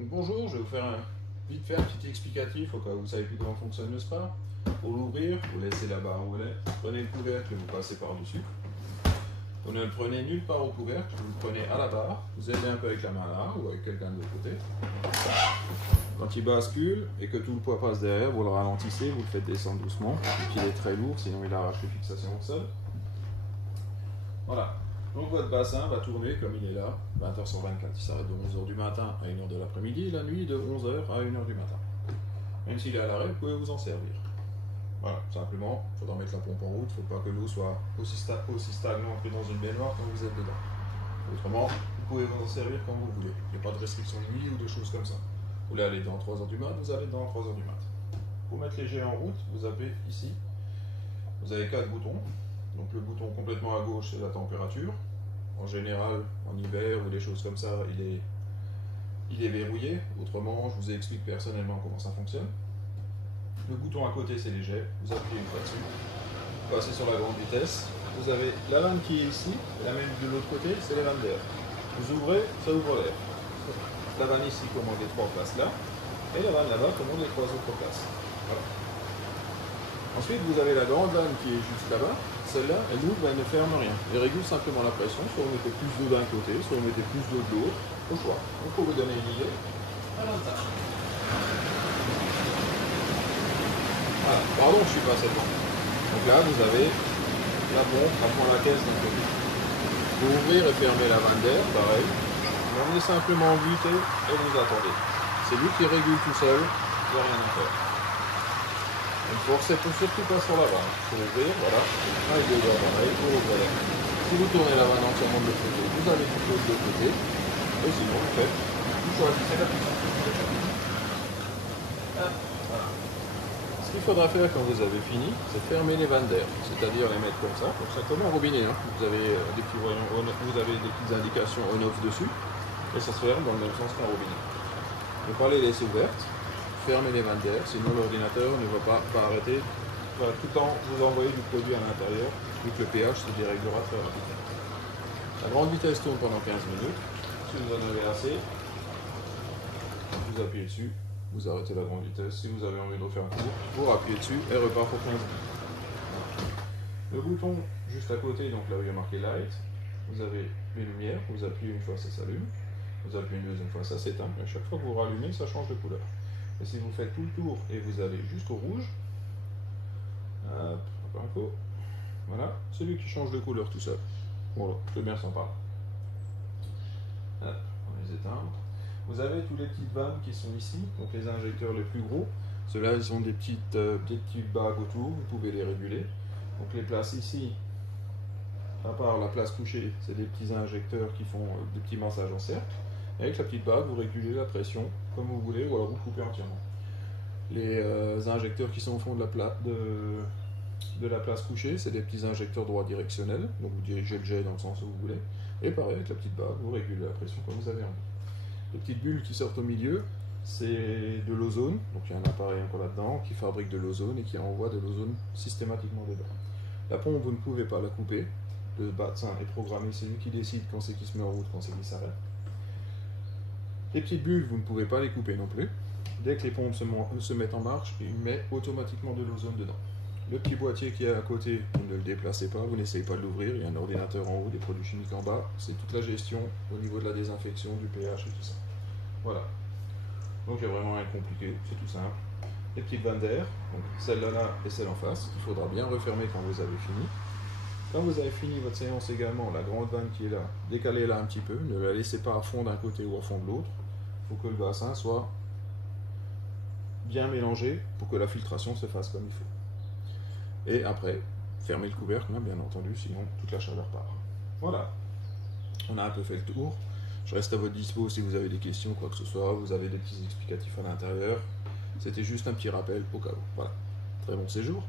Donc, bonjour, je vais vous faire vite fait un petit explicatif au cas où vous ne savez plus comment fonctionne le spa. Pour l'ouvrir, vous laissez la barre où elle est, prenez le couvercle et vous passez par-dessus. Vous ne le prenez nulle part au couvercle, vous le prenez à la barre, vous aidez un peu avec la main là ou avec quelqu'un de l'autre côté. Quand il bascule et que tout le poids passe derrière, vous le ralentissez, vous le faites descendre doucement, et qu'il est très lourd, sinon il arrache les fixations au sol. Voilà. Donc votre bassin va tourner comme il est là, 20h sur 24. Il s'arrête de 11h du matin à 1h de l'après-midi, et la nuit de 11h à 1h du matin. Même s'il est à l'arrêt, vous pouvez vous en servir. Voilà, simplement, il faudra mettre la pompe en route, il ne faut pas que l'eau soit aussi stagnante que dans une baignoire quand vous êtes dedans. Autrement, vous pouvez vous en servir quand vous voulez. Il n'y a pas de restriction de nuit ou de choses comme ça. Vous voulez aller dans 3h du mat, vous allez dans 3h du mat. Pour mettre les jets en route, vous appuyez ici. Vous avez 4 boutons. Donc le bouton complètement à gauche, c'est la température. En général, en hiver ou des choses comme ça, il est verrouillé. Autrement, je vous explique personnellement comment ça fonctionne. Le bouton à côté, c'est les jets. Vous appuyez une fois dessus. Vous passez sur la grande vitesse. Vous avez la vanne qui est ici, et la même de l'autre côté, c'est les vannes d'air. Vous ouvrez, ça ouvre l'air. La vanne ici commande les 3 places là, et la vanne là-bas commande les 3 autres places. Voilà. Ensuite, vous avez la grande vanne qui est juste là-bas. Celle-là, elle ouvre, elle ne ferme rien. Elle régule simplement la pression. Soit vous mettez plus d'eau d'un côté, soit vous mettez plus d'eau de l'autre, au choix. Donc, pour vous donner une idée, voilà. Pardon, je suis passé devant. Donc là, vous avez la pompe à fond la caisse d'un côté. Vous ouvrez et fermez la vanne d'air, pareil. Vous emmenez simplement en butée et vous attendez. C'est lui qui régule tout seul, il n'y a rien à faire. Ne forcez surtout pas sur la vanne. Il faut ouvrir, voilà. Un et deux pareil, vous ouvrez. Si vous tournez la vanne entièrement de l'autre côté, vous avez tout de l'autre côté. Et sinon, vous choisissez la puissance. Voilà. Ce qu'il faudra faire quand vous avez fini, c'est fermer les vannes d'air, c'est-à-dire les mettre comme ça comme un robinet. Hein. Vous avez des petits voyants vous avez des petites indications on-off dessus, et ça se ferme dans le même sens qu'un robinet. Il ne faut pas les laisser ouvertes, fermez les vannes d'air, sinon l'ordinateur ne va pas arrêter, va tout le temps vous envoyer du produit à l'intérieur, vu que le pH se déréglera très rapidement. La grande vitesse tourne pendant 15 minutes, si vous en avez assez, vous appuyez dessus. Vous arrêtez la grande vitesse. Si vous avez envie de refaire un cours, vous rappuyez dessus et repart pour 15 minutes. Le bouton juste à côté, donc là où il y a marqué Light, vous avez les lumières. Vous appuyez une fois, ça s'allume. Vous appuyez une deuxième fois, ça s'éteint. Et à chaque fois que vous rallumez, ça change de couleur. Et si vous faites tout le tour et vous allez jusqu'au rouge, voilà, c'est lui qui change de couleur tout seul. Voilà, c'est bien sympa. On va les éteindre. Vous avez tous les petites vannes qui sont ici, donc les injecteurs les plus gros. Ceux-là, ils ont des petites bagues autour, vous pouvez les réguler. Donc les places ici, à part la place couchée, c'est des petits injecteurs qui font des petits massages en cercle. Et avec la petite bague, vous régulez la pression comme vous voulez, ou alors vous coupez entièrement. Les injecteurs qui sont au fond de la place couchée, c'est des petits injecteurs droit directionnels, donc vous dirigez le jet dans le sens où vous voulez. Et pareil, avec la petite bague, vous régulez la pression comme vous avez envie. Les petites bulles qui sortent au milieu, c'est de l'ozone. Donc il y a un appareil encore là-dedans qui fabrique de l'ozone et qui envoie de l'ozone systématiquement dedans. La pompe, vous ne pouvez pas la couper. Le bassin est programmé, c'est lui qui décide quand c'est qu'il se met en route, quand c'est qu'il s'arrête. Les petites bulles, vous ne pouvez pas les couper non plus. Dès que les pompes se mettent en marche, il met automatiquement de l'ozone dedans. Le petit boîtier qui est à côté, vous ne le déplacez pas, vous n'essayez pas de l'ouvrir, il y a un ordinateur en haut, des produits chimiques en bas, c'est toute la gestion au niveau de la désinfection, du pH et tout ça. Voilà. Donc il n'y a vraiment rien de compliqué, c'est tout simple. Les petites vannes d'air, celle-là et celle en face, il faudra bien refermer quand vous avez fini. Quand vous avez fini votre séance également, la grande vanne qui est là, décalez-la un petit peu, ne la laissez pas à fond d'un côté ou à fond de l'autre. Il faut que le bassin soit bien mélangé pour que la filtration se fasse comme il faut. Et après, fermez le couvercle, bien entendu, sinon toute la chaleur part. Voilà, on a un peu fait le tour. Je reste à votre dispo si vous avez des questions, quoi que ce soit. Vous avez des petits explicatifs à l'intérieur. C'était juste un petit rappel au cas où. Voilà, très bon séjour.